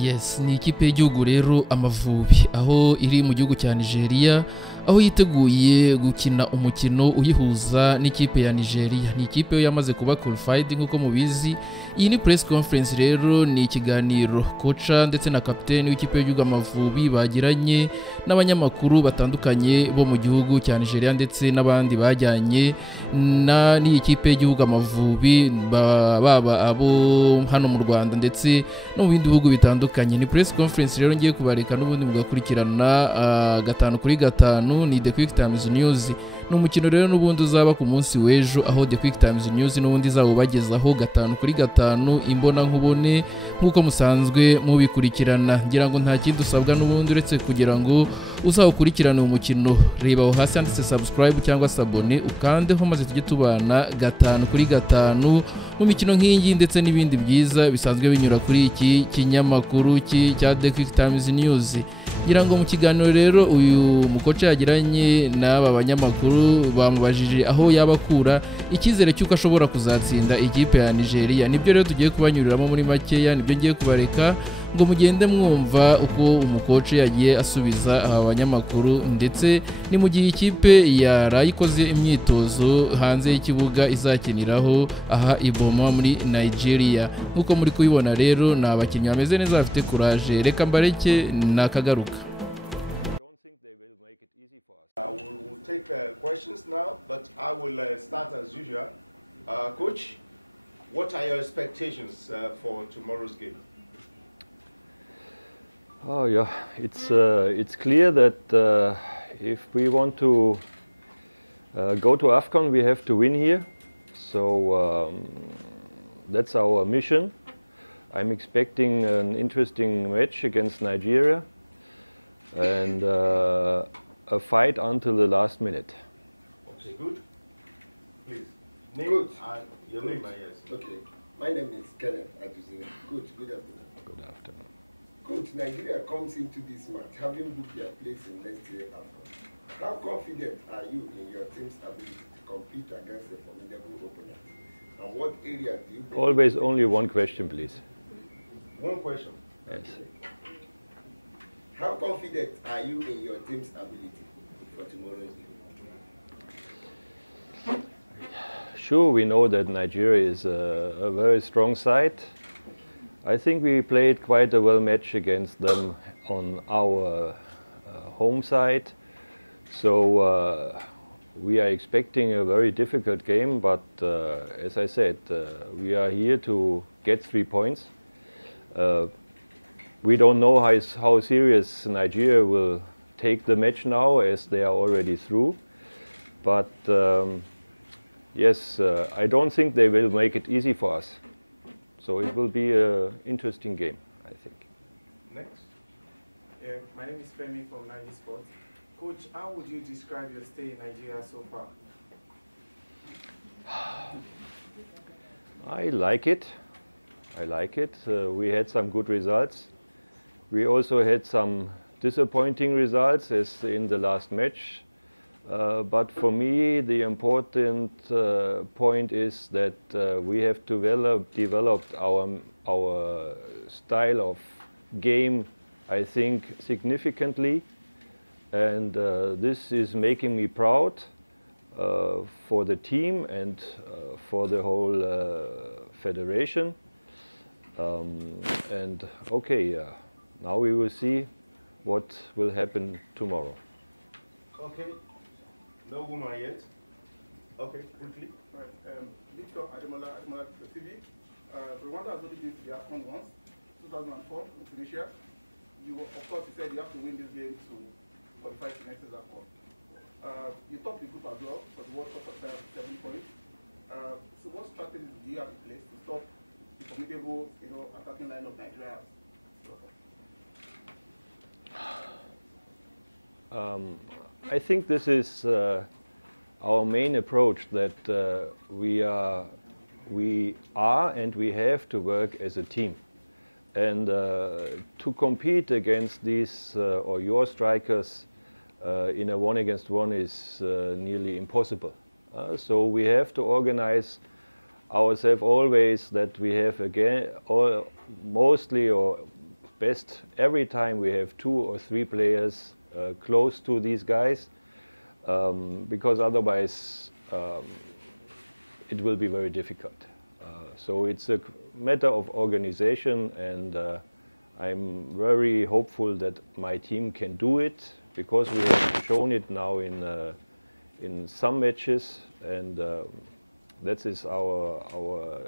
Yes, ni ikipe y'igihugu rero Amavubi aho iri mu gihugu cya Nigeria aho yiteguye gukina umukino uyihuza n'ikipe ya Nigeria. Ni ikipe yo yamaze kuba qualified nkuko mubizi. Iyi ni press conference rero, ni ikiganiro kocha ndetse na captain w'ikipe y'igihugu Amavubi bagiranye n'abanyamakuru batandukanye bo mu gihugu cya Nigeria ndetse n'abandi bajyanye n'iyi kipe y'igihugu Amavubi baba abo hano mu Rwanda ndetse no mu bindi bihugu bitandukanye. Ni press conference rero ngiye kubareka n'ubundi mugakurikirana gatanu kuri gatanu. Ni The Quick Times News. Ni umukino rero n'ubundi uzaba ku munsi w'ejo aho The Quick Times News n'ubundi zabubagezaho gatanu kuri gatanu imbona nkubone nk'uko musanzwe mubikurikirana. Ngira ngo nta kindi usabwa n'ubundi uretse kugira ngo uzawukurikirane umukino. Reba aho hasi handitse subscribe cyangwa sabone ukandeho maze tujye tubana gatanu kuri gatanu mu mikino nk'ingi ndetse n'ibindi byiza bisanzwe binyura kuri iki kinyamakuru cya The Quick Times News. Ngira ngo mu kiganiro rero uyu mukoca yagiranye n'aba banyamakuru bamubajije aho yabakura icyizere cy'uko ashobora kuzatsinda ikipe ya Nigeria. Nibyo rero tugiye kubanyuriramo muri makeya, nibyo ngiye kubareka ngo mugende mwumva uko umukoce yagiye asubiza aba banyamakuru, ndetse ni mu gihe ikipe yarayikoze imyitozo hanze y'ikibuga izakiniraho aha Iboma muri Nigeria. Nkuko muri kubibona rero ni abakinnyi bameze neza bafite courage. Reka mbareke nakagaruka. We'll take questions now, but I will start as usual. Coach, what are your expectations for tomorrow's game? Oh yeah, it's clear that if we want to go to AFCON, we have to win here. So that's our mission. I'm expecting an interesting match against Nigeria and a fight until the last minute. Okay, good. Please. Name Good. Your name, yes. Okay. My name is Kenneth Aduzi. Coach, good afternoon. Good afternoon. Coach, Nigeria comes into this match having booked their place in next year AFCON. How confident are you in your team's ability to compete against a formidable opponent? And what area do you... Always only one question, please. One question. Yes. How confident are you in your team's ability for tomorrow's game? Sure, we know that Nigeria is a very strong side. I think we played quite a well match against them on our home side. So we are expecting a very difficult game, but as I said, we are here to get 3 points. We don't know how serious Nigeria will take the match now, as they are already through. But yes, I don't think they will make it easy for us. So it will be an interesting game, I think. Next. Yeah, my name is Femi from Nigeria Sports. Coach, how would you describe your stay in Nigeria so far? I like it. I like it. We had some good results. We also had some disappointing results, as in the last match. But for me, the important point is that we have developed our style of game, I think, significantly, and this is making me proud for the team and for the whole federation. And okay, now we will see what will happen tomorrow. Okay. No woman yet. Okay, quickly. Right. Victor Ademola TV. Rwanda has only been to the AFCON once, 2004 in Tunisia. Of course, you said you have to win this game to qualify to next AFCON. You topped the group as well for the World Cup at 7 points. So what strategies do you have in place to stop the formidable, attacking line of Nigeria? I think this is our main approach, that we are and we have to work as a team, and to compete against these or your strikers in a 1-against-1 is nearly impossible. So we have to organize ourselves always that we have mostly or best every time we have 2 or 3 players close to these guys, because otherwise it will be very difficult. So it's a matter of organization, and I'm very hopeful that my team can do it, because we have shown it now in some matches, and that is our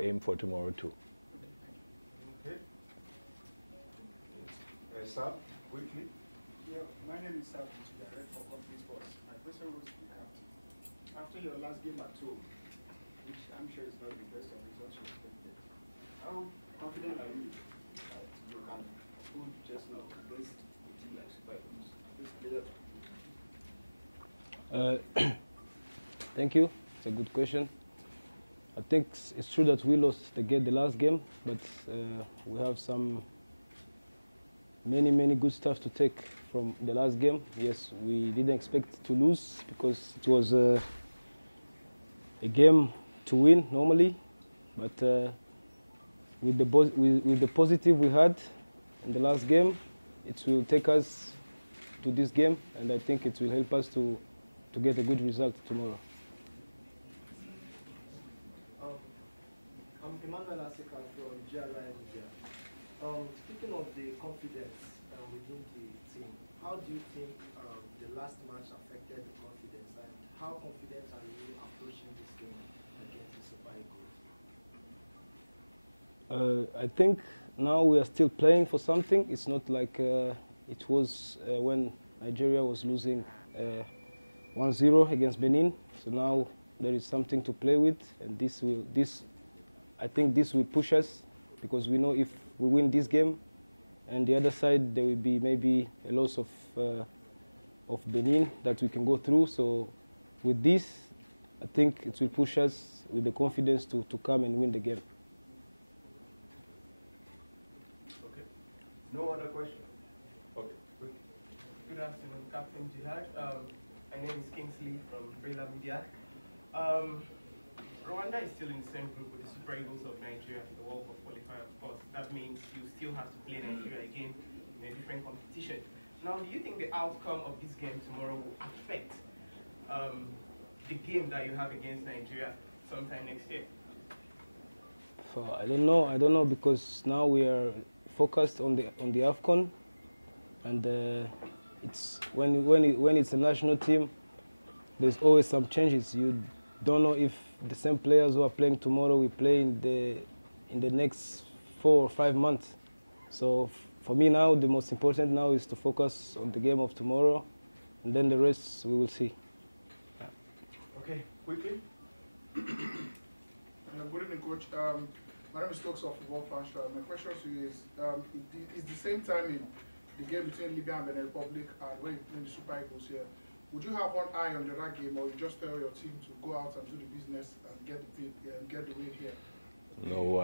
aim for tomorrow too. Okay. Sam, quickly. Yeah, my name is Sam, Director for Complete Sports. My question was to the captain. After your last game at home, which I'm sure is not the best of results you expected, how confident are you that you can hold just now against a team like Super Eagles? Thank you. It's a good question. I think it's true that we lost the last game, but we have many good stuff to take from the last game. Yes, we didn't expect to lose because it was a game to win normally, but with the positive we had in the last game, it will take us to this game, and I think it will help us to get a good result tomorrow. I'm Emmanuel Asika from GRI Media. Speaking of the confidence within the team, how do you think the last match affected the confidence, and how confident are you approaching this game against the Super Eagles? I think now we are still playing for something. It's not like it was when Nigeria was losing 1-0 against Benin. So now there is something to play with, and I think this will push us, because we know if we win this game, and the other side there will be maybe a loss of Benin that we can go through. So with this, I think it will push us with the confidence to come and win the game. Okay. No other question? Okay. Quick. Good afternoon, Captain Jihad. My name is Kingsley from Brela Media. Rwanda is still in the same group with the Super Eagles of Nigeria for the World Cup qualifier, of course. That means you still have to play Nigeria again in a different competition. Now, do you think the outcome of this game tomorrow will affect the game that you have against Nigeria sometime next year? So I don't know, because now we are focused on the AFCON, and it's when it's a national team, there's always some changes. You don't know if the same players who are playing tomorrow will play in the next 4 or 5 months. So for me now, the most important now is to focus on the game of tomorrow, and then the rest we will see. Yeah. Okay, quickly. Good evening, Coach. My name is Stokes of Football Fans. My question to you is the same timing, the game between Libya and Benin Republic, and when you play the Super Eagles here. Would you have one eye on the right game, or you just tell your team to go out and do the business and get the win here? No,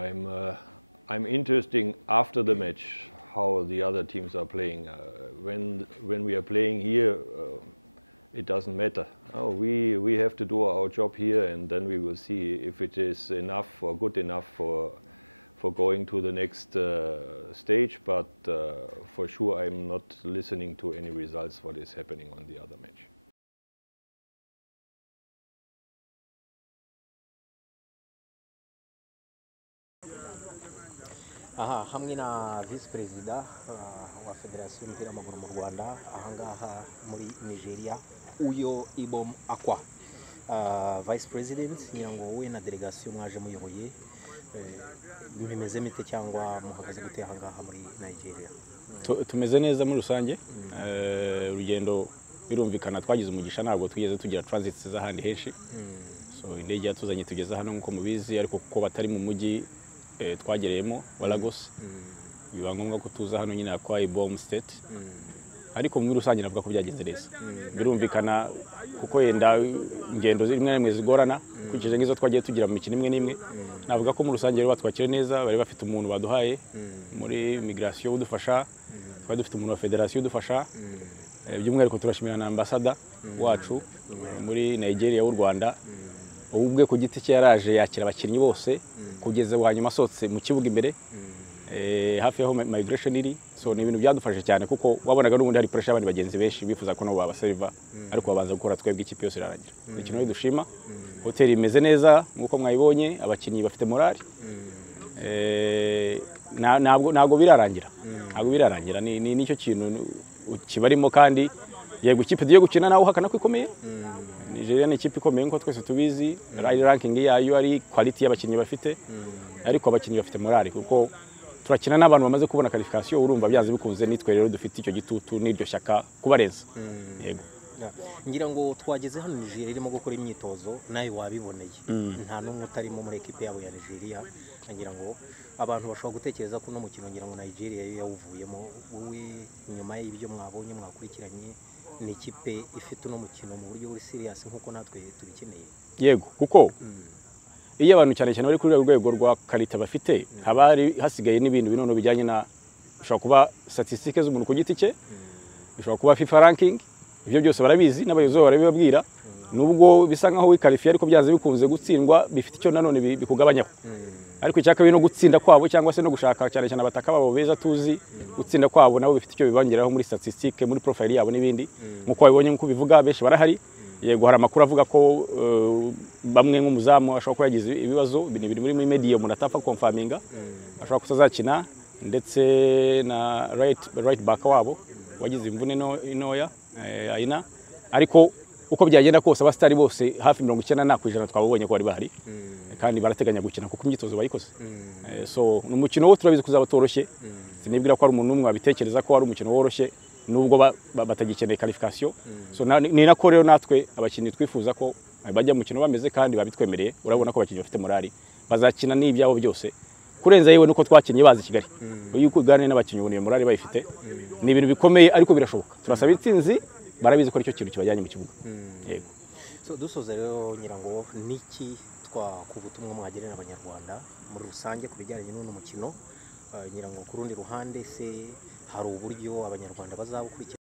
I'm interested after the match how the other teams are playing. When we are playing here, it doesn't matter. Oh, we have to do our job here, and then we will see if it is enough or good enough for going to the next stage. But for sure, I'm not listening to any results what is happening on the other match. Hamwe na Vice Perezida wa Federasiyo y'umupira w'amaguru mu Rwanda ahangaha muri Nigeria, Uyo Ibom Akwa. Vice President, ngira ngo wowe na delegation mwaje muyoboye bimeze mite cyangwa muhagaze gute ahangaha muri Nigeria? Tumeze neza muri rusange. Urugendo birumvikana twagize umugisha, ntabwo twigeze tugira transit z'ahandi henshi. So indege yatuzanye tugeza hano nkuko mubizi, ariko kuko batari mu mujyi twagereyemo wa Lagos, biba ngombwa ko tuza hano nyine Akwa Ibom State. Ariko muri rusange navuga ko byagenze neza. Birumvikana kuko yenda ingendo zimwe n'imwe zigorana kukije ngizo twagiye tugira mu mikino imwe n'imwe. Navuga ko muri rusange rero batwakire neza, bari bafite umuntu baduhaye muri immigration udufasha, twari dufite umuntu wa federation udufasha. By'umwihariko turashimira na ambassador wacu muri Nigeria y'u Rwanda, ubwe ku giti cye yaraje yakira abakinnyi bose kugeza hanyuma asotse mu kibuga imbere, hafi yaho migration iri, so ni ibintu byadufashe cyane kuko wabonaga n'ubundi hari pressure abandi bagenzi benshi bifuza ko nabo babaseriva ariko babanza gukora twebwe ikipe yose irarangira. Ikintu dushima, hoteli imeze neza nkuko mwayibonye, abakinnyi bafite morale, ntabwo birarangira, ni nicyo kintu kibarimo. Kandi yego ikipe tugiye gukina nawe uhakana ko ikomeye, Nigeria ni ikipe ikomeye nkuko twese tubizi, ranking yayo ari quality y'abakinnyi bafite, ariko abakinnyi bafite morale kuko turakina n'abantu bamaze kubona qualification, urumva byanze bikunze nitwe rero dufite icyo gitutu n'iryo shaka kubarenza. Yego ngira ngo twageze hano Nigeria irimo gukora imyitozo nayo wabiboneye, nta n'umwe utarimo muri equipe yabo ya Nigeria. Ngira ngo abantu bashobora gutekereza ko no mukino ngira ngo Nigeria yawuvuyemo, wowe nyuma y'ibyo mwabonye mwakurikiranye, ni ikipe ifite uno mukino mu buryo buri serious nkuko natwe tubikeneye. Yego kuko iyo abantu cyane cyane bari kuri rwego rwa karita bafite, haba hasigaye n'ibintu binono bijyanye na bishobora kuba statistiques z'umuntu ku giti cye, bishobora kuba FIFA ranking, ibyo byose barabizi n'abayobozi barabibabwira, nubwo bisa nkaho wikarifiye ariko byanze bikunze gutsindwa bifite icyo nanone bikugabanyaho. Ariko icyakabaye no gutsinda kwabo cyangwa se no gushaka cyane cyane abataka babo beza tuzi, gutsinda kwabo nabo bifite icyo bibangiraho muri statistique, muri profile yabo n'ibindi, nkuko babibonye nkuko bivuga benshi barahari. Yego hari amakuru avuga ko bamwe nk'umuzamu ashobora kuba yagize ibibazo, biri muri media umuntu atapfa confirminga, ashobora kutazakina, ndetse na right back wabo wagize imvune inoya Aina, ariko uko byagenda kose abastari bose hafi 90% twabonye ko bari bahari kandi barateganya gukina kuko imyitozo bayikoze. So n'umukino wo turabizi kuzaba toroshye, sinibwira ko ari umuntu umwe abitekereza ko ari umukino woroshye nubwo batagikeneye qualification. So ni nako rero natwe abakinnyi twifuza ko bajya mu mukino bameze kandi babitwemereye. Urabona ko abakinnyi bafite morali, bazakina n'ibyabo byose kurenza yewe nuko twakinnye bazi Kigali. Uyu kuganira n'abakinnyi ubone morali bayifite, ni ibintu bikomeye ariko birashoboka. Turasaba itsinzi, barabizi ko aricyo kintu kibajyanye mu kibuga. Yego. So dusoza rero nyirango niki twakubutumwa mwagerera abanyarwanda muri rusange kubijyanye n'uno mukino, nyirango ku rundi ruhande se hari uburyo abanyarwanda bazabukurikira